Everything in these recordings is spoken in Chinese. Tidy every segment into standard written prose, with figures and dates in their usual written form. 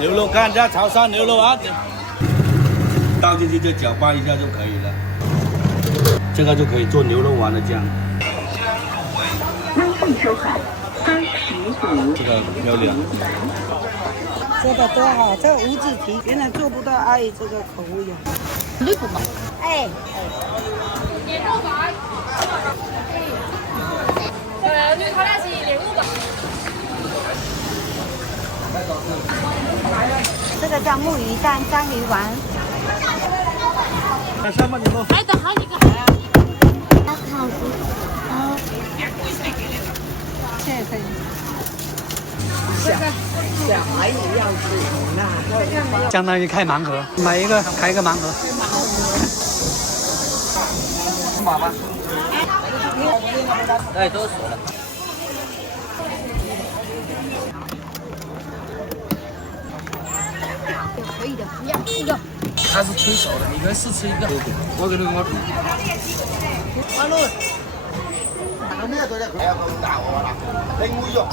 牛肉干加潮汕牛肉丸，倒进去就搅拌一下就可以了。这个就可以做牛肉丸的酱。微信收款35。这个漂亮。这个多好，这个无籽皮原来做不到阿姨这个口味哦。绿不嘛？哎。莲肉丸。绿它那是莲雾丸。这个叫木鱼蛋章鱼丸。看上面你们。还等好几个还啊？要烤的。啊。现在可以。小孩也要吃那。相当于开盲盒，买一个开一个盲盒。码吧。哎，都熟了。可以的，一个。它是催熟的，你可以试吃一个。我给你我。阿伦，那咩对咧？係啊，咁大鑊啦，拎妹肉。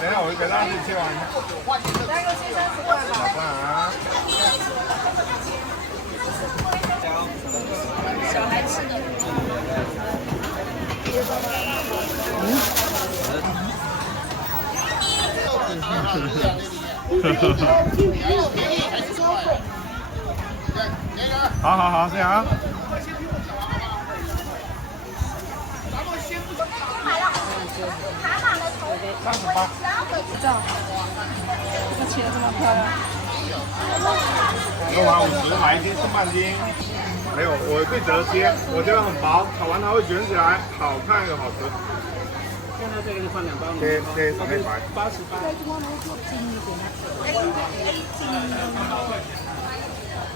等一下，我给辣子切完。来个切30块吧。好啊。小孩吃的。好好好，这样啊。38。这样，这个切的这么漂亮。肉丸50，买1斤送半斤。没有，我对折切，我这个很薄，炒完它会卷起来，好看又好吃。现在这个就放2包。这什么牌？88。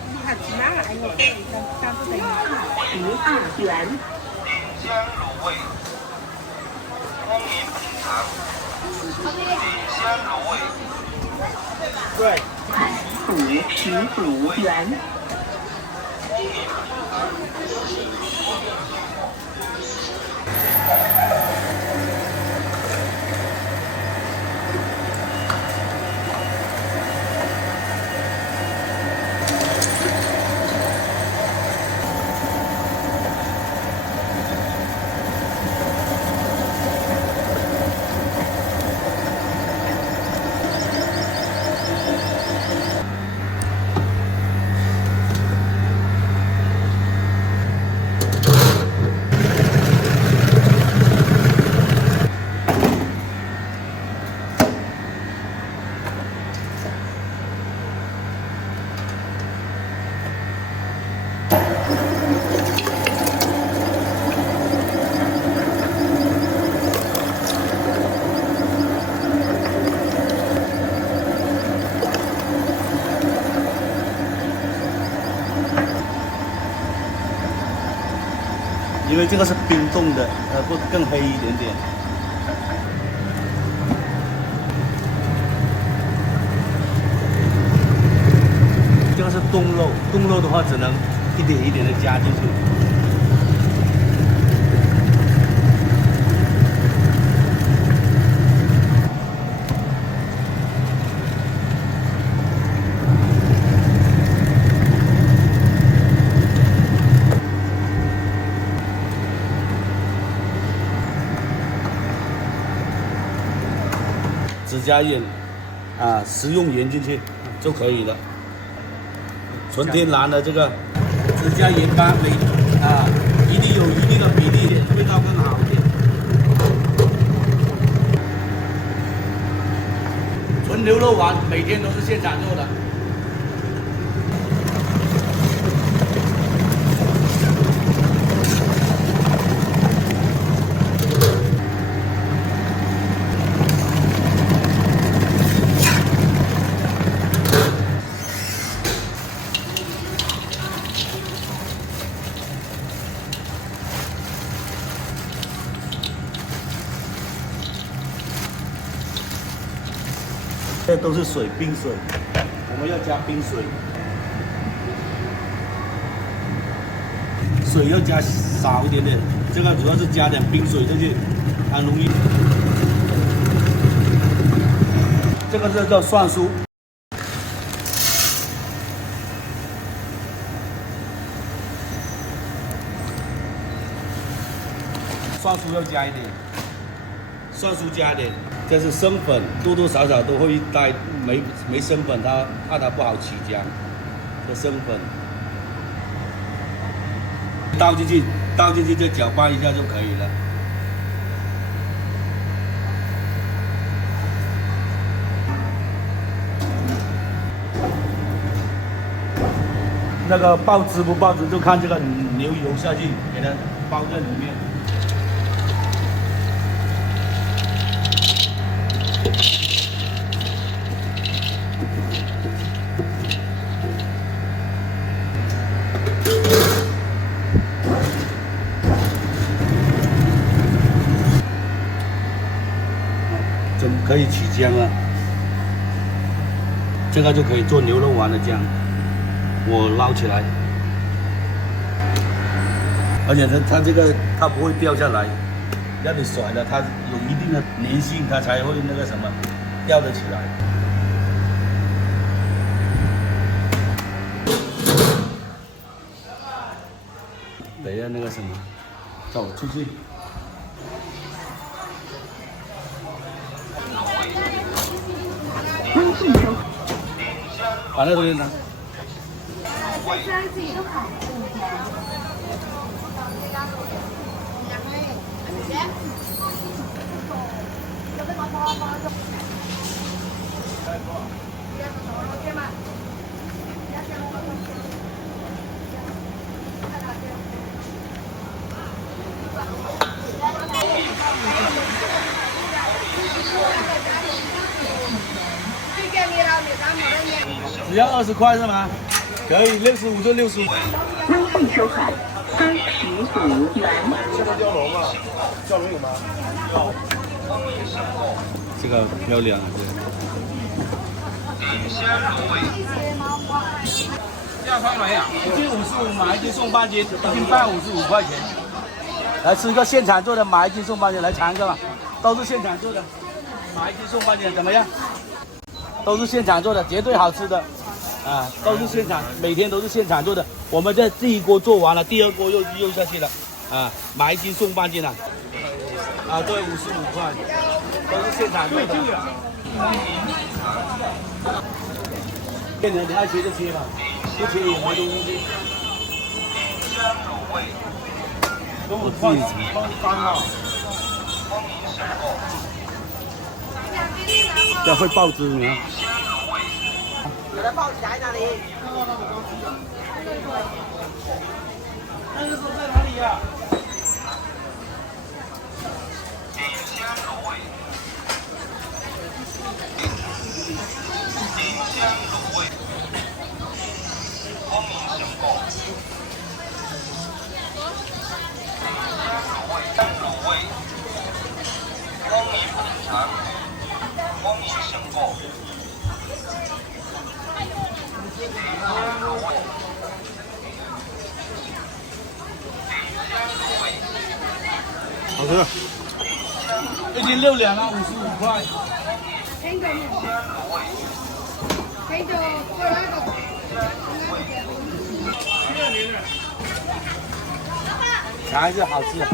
你看其他还有这个当这个12元。鲜卤味，欢迎品尝。鲜卤味。对。15元。因为这个是冰冻的，会更黑一点点。这个是冻肉，冻肉的话只能一点一点的加进去。只加盐，食用盐进去就可以了。纯天然的这个，只加盐巴一粒有一粒的比例，味道更好一点。纯牛肉丸每天都是现场做的。这都是水，冰水，我们要加冰水，水要加少一点点，这个主要是加点冰水进去，它容易。这个是叫蒜酥，蒜酥要加一点，蒜酥加一点。这是生粉，多多少少都会带，没生粉它怕它不好起浆。这生粉倒进去再搅拌一下就可以了。那个爆汁不爆汁，就看这个牛油下去，给它包在里面。可以起浆了，这个就可以做牛肉丸的酱。我捞起来，而且它这个它不会掉下来，让你甩了它有一定的粘性，它才会那个什么掉得起来。等一下那个什么，走出去。把那个东西拿。只要20块是吗？可以，65就65。微信收款35元。现在吊龙吗？吊龙有吗？有。这个漂亮，价差没有1斤55，买1斤送半斤，1斤半55块钱。来吃个现场做的，买1斤送半斤，来尝一个吧，都是现场做的，买1斤送半斤，怎么样？都是现场做的，绝对好吃的，啊，都是现场，每天都是现场做的。我们这第一锅做完了，第二锅又下去了，啊，买1斤送半斤了，啊，对，55块，都是现场做的。变成你爱切就切吧，不切也没东西。跟我换翻了。这会爆汁，你看。把它抱起来哪里？那个是在哪里呀？好吃，1斤6两啊，55块。尝一下好吃的。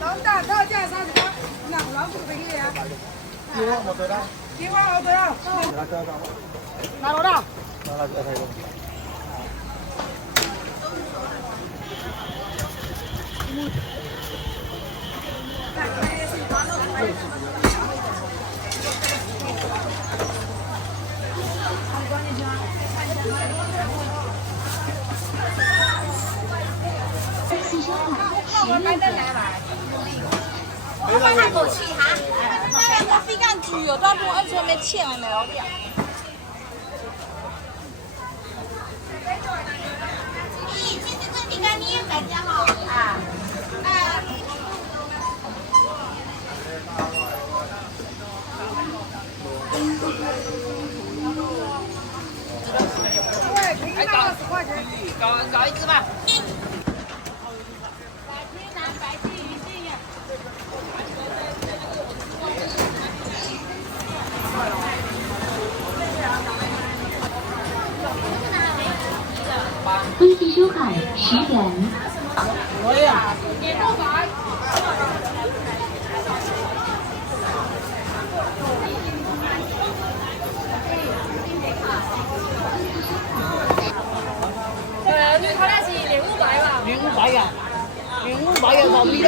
老大到价38，那老鼠可以呀？电话我对了。拿多少？我帮他过去哈。我非常巨哦，当初安全没钱没有掉。其实这饼干你也敢讲哦啊。对，20块钱。搞一只吧。微信收看10元。对，对他那是0500吧。 0500呀，0500呀，老米嘞。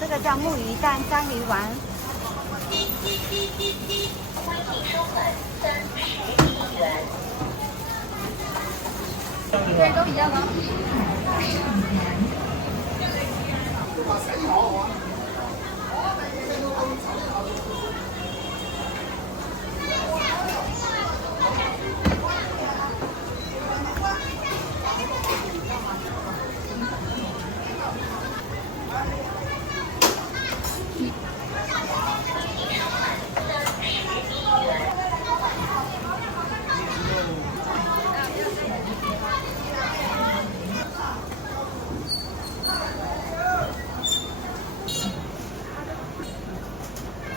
这个叫木鱼蛋章鱼丸。对，都一样吗？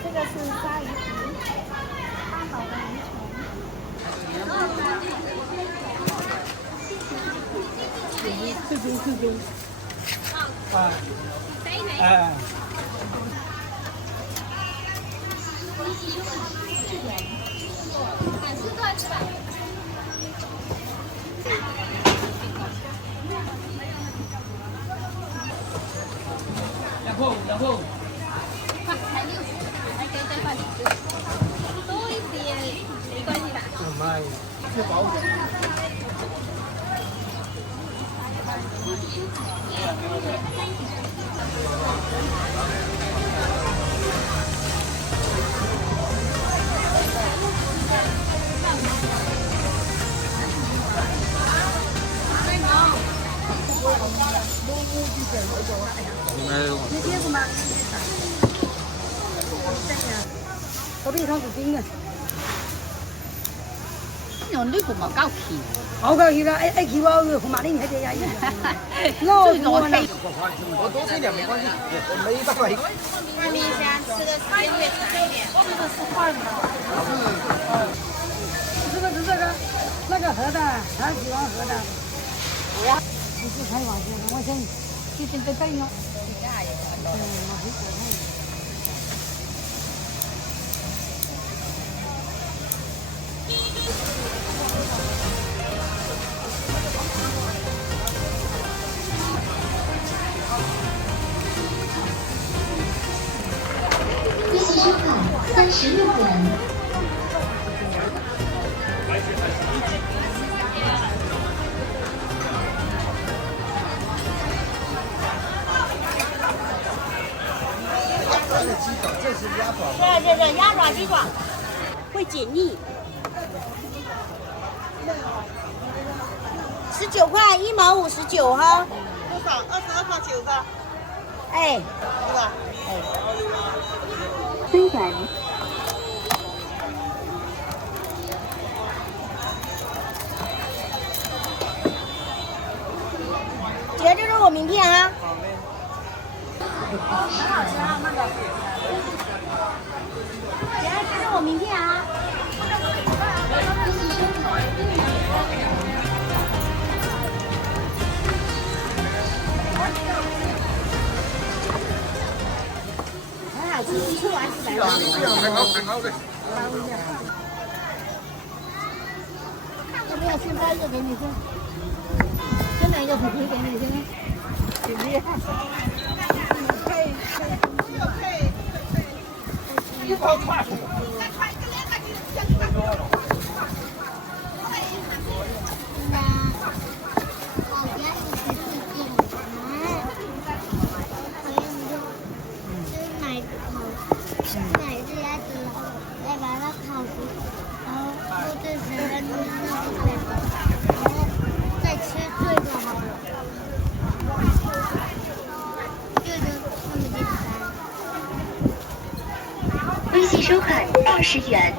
这个是鲨鱼皮，烫好的鱼是。哎。然后。才60，还可以再换2只，多一点没关系吧？你接什么？隔壁汤是冰的。用绿胡毛搞气，好高兴了，爱去我胡麻林那边呀。最多可以。我多吃一点没关系，我没办法。外面现在吃的时间越长一点，吃的是块的。吃这个，那个盒的，还喜欢盒的。是开玩笑的，我想几点都等了。一起收看36点。对，鸭爪、鸡爪会解腻。19块，1毛59哈。多少？22块9个。哎，是吧？哎。虽然姐，这是我名片哈。姐，这是我名片啊。很好吃，吃完是100块。要不要先拍一个给你吃？真的一个皮皮给你吃，皮皮。微信收看20元。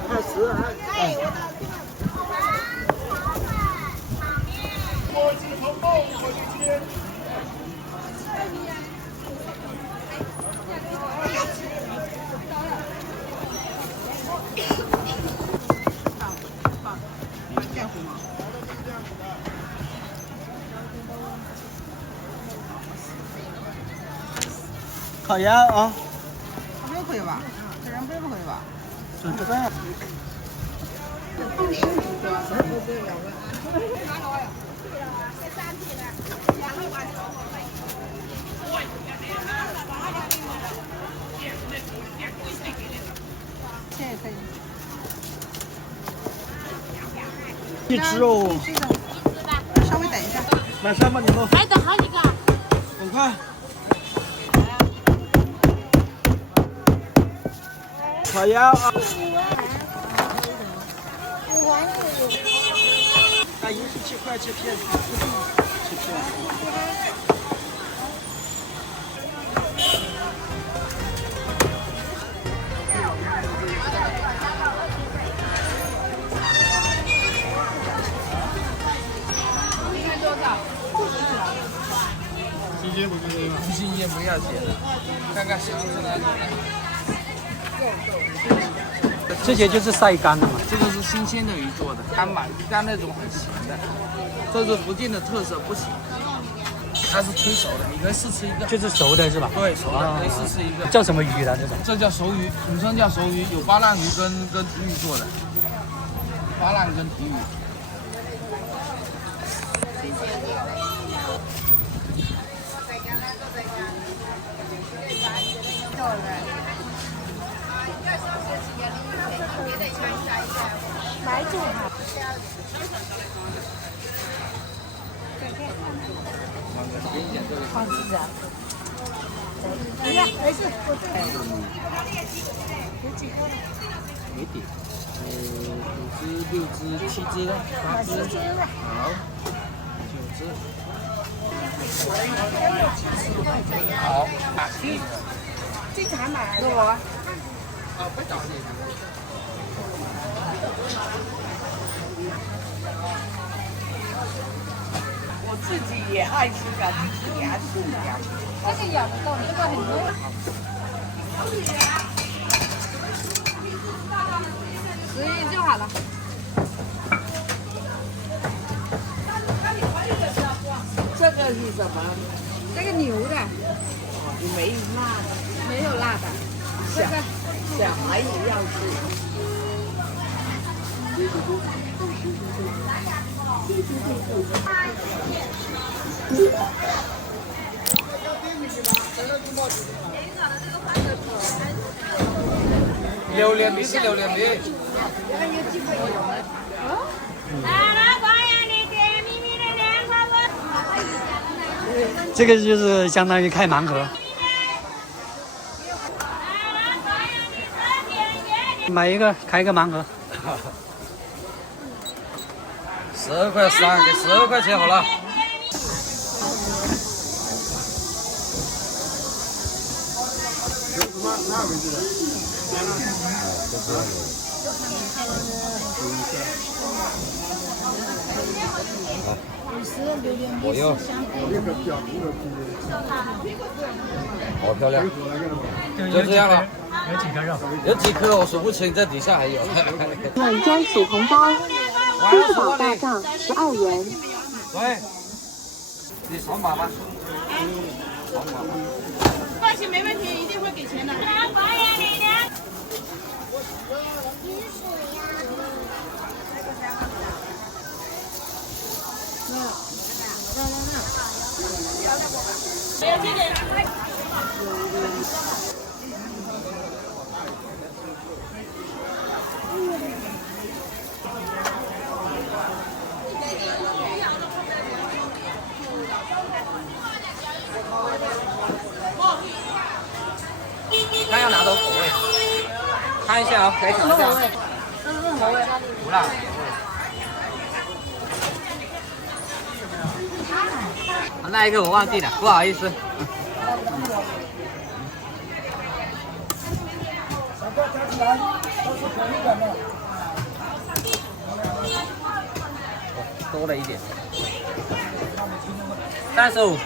烤鸭啊，没有亏吧？这人不亏吧？准备办。这也可以。一只哦。稍微等一下。马上吧，你们。还等好几个。很快。烤鸭啊。大银是7块切片子，切片子。新鲜不新鲜？不新鲜不要钱，看看是不是那种。这些就是晒干的嘛，这个是新鲜的鱼做的，干嘛？鱼干那种很咸的，这是福建的特色，不咸。它是催熟的，你可以试吃一个。就是熟的是吧？对，熟的可以试吃一个。叫什么鱼呢？这种？这叫熟鱼，统称叫熟鱼，有巴浪鱼跟提鱼做的，巴浪跟提鱼。来住哈。好吃的。哎呀，没事，我这里。有几个？没点，5只、6只、7只、8只，好，9只。好，经常买，是我。不找你。我自己也爱吃的，也爱吃的。这个咬不动，这个很多。10元就好了。这个是什么？这个牛的，没辣的，没有辣的。这个小孩也要吃。榴莲饼是榴莲饼。这个就是相当于开盲盒，买一个开一个盲盒。12块3，给12块钱好了。我要。好漂亮，就这样了。有几颗肉？有几颗我数不清，这底下还有。满专属红包，支付宝到账12元。对，你扫码吧。放心，没问题，一定会给钱的。看要哪种口味？看一下啊，可以尝一下。不辣。那一个我忘记了，不好意思。多了一点，35。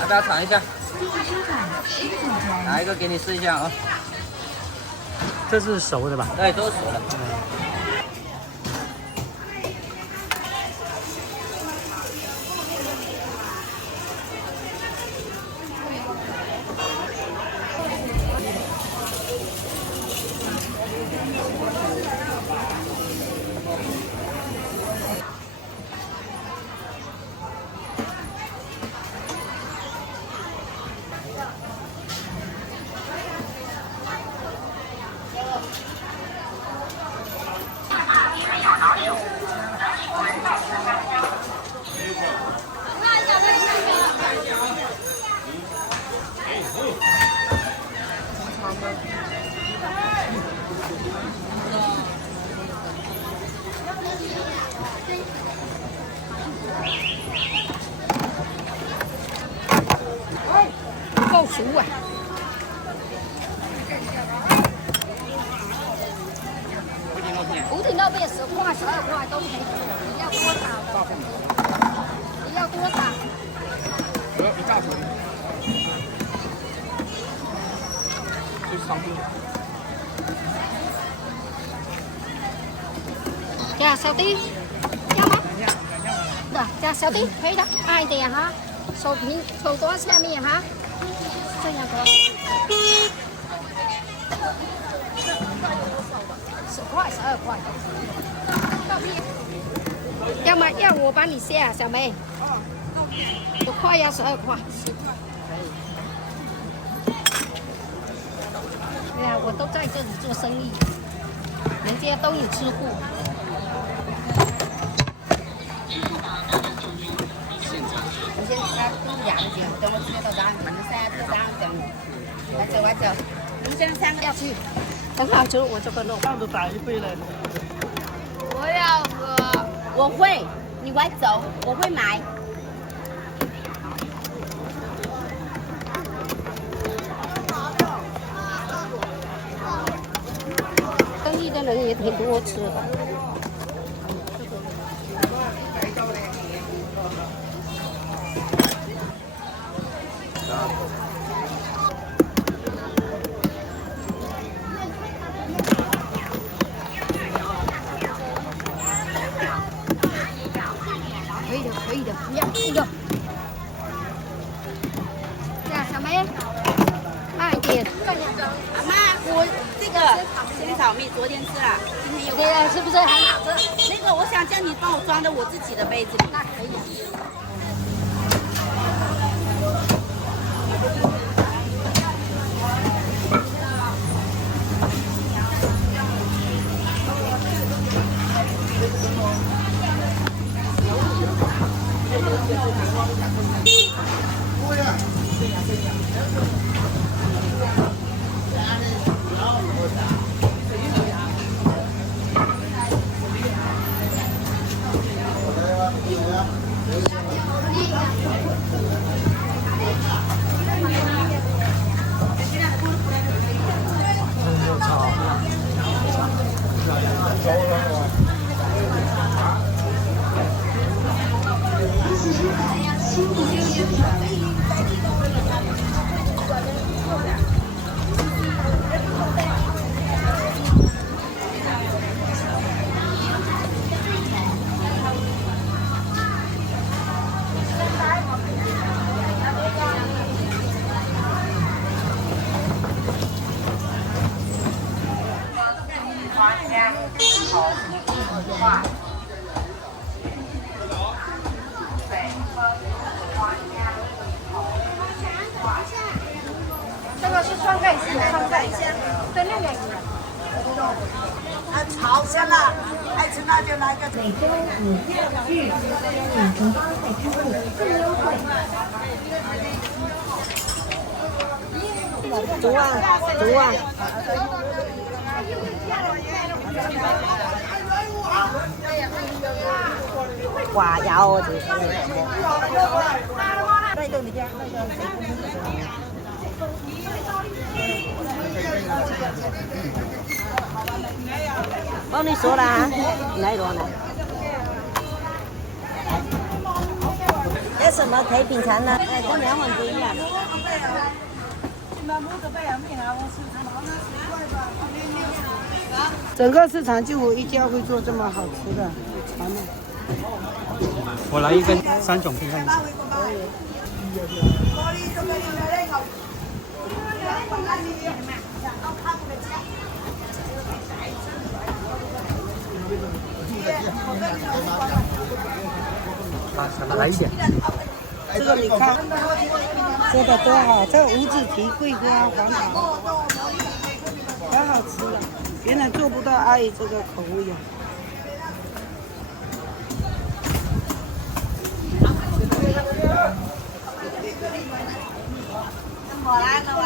要不要尝一下？哪一个给你试一下啊？这是熟的吧？对，都是熟的。够熟啊！五顶肉面10块、12块都可以，你要多少？你要多少？一大桶。就是商品。加小丁，要吗？加小丁可以的，爱一点哈。手多下面哈，这样多。10块、12块。要吗？要我帮你下，小梅。5块要12块。对呀，我都在这里做生意，人家都有吃货。我先给他都2斤，等我切到咱们3这样整，我走，你们3个要去，等好之后我这个肉。这样子打1杯来。我要喝，我会，你快走，我会买。生意的人也挺多吃的。以的，你要一个。呀，小梅，慢一点。阿妈，我这个仙草蜜昨天吃了，今天有。对呀，是不是还拿着？那个，我想叫你帮我装在我自己的杯子里。那可以。这个是双盖鲜，双盖鲜，对那个。炒香了，爱吃那就来个。每周5、6、日，小红包在仓库更优惠。足啊，足啊。哇，有这个。那个你家那个。帮你说了啊，来多呢？有什么可以品尝呢？哎，跟两碗不一样。整个市场就我一家会做这么好吃的茶呢。我来一根3种拼看一下。来一点。这个你看，做的多好，这无籽皮、桂花、黄桃，可好吃了。原来做不到阿姨这个口味啊。我来了哇！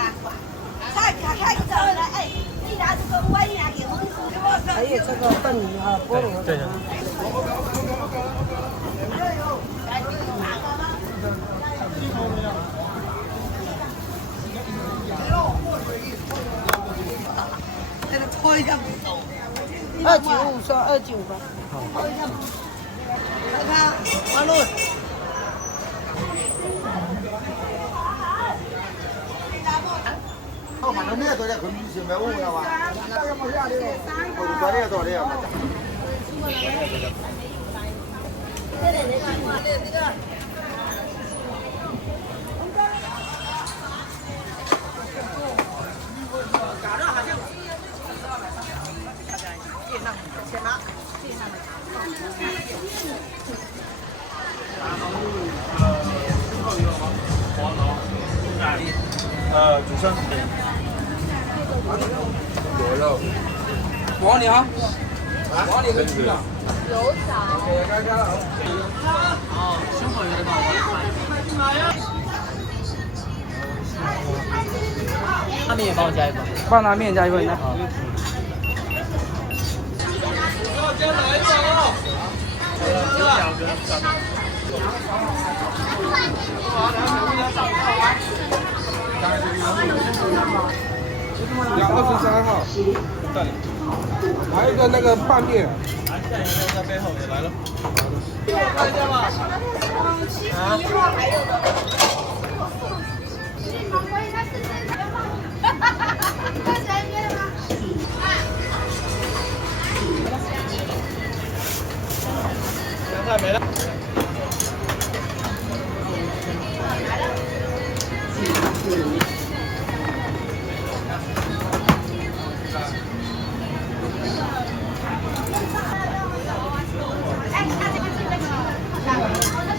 开走了，哎，你拿这个碗呀给我。还有这个笨鱼哈，菠萝。对。这个搓一下295说295吧。好。看看王璐。反正没有多少คนที่ไม่รู้นะว่าคนตัวนี้ตัวนี้มาจาก主上是点。有肉。王你好，王你可以去了。油条。哦，生活有点高。拉面也帮我加一份。放拉面加一份的。好。23号，这里，还有一个那个拌面。在背后也来了。看一下吧。71号还有的。太没了。上。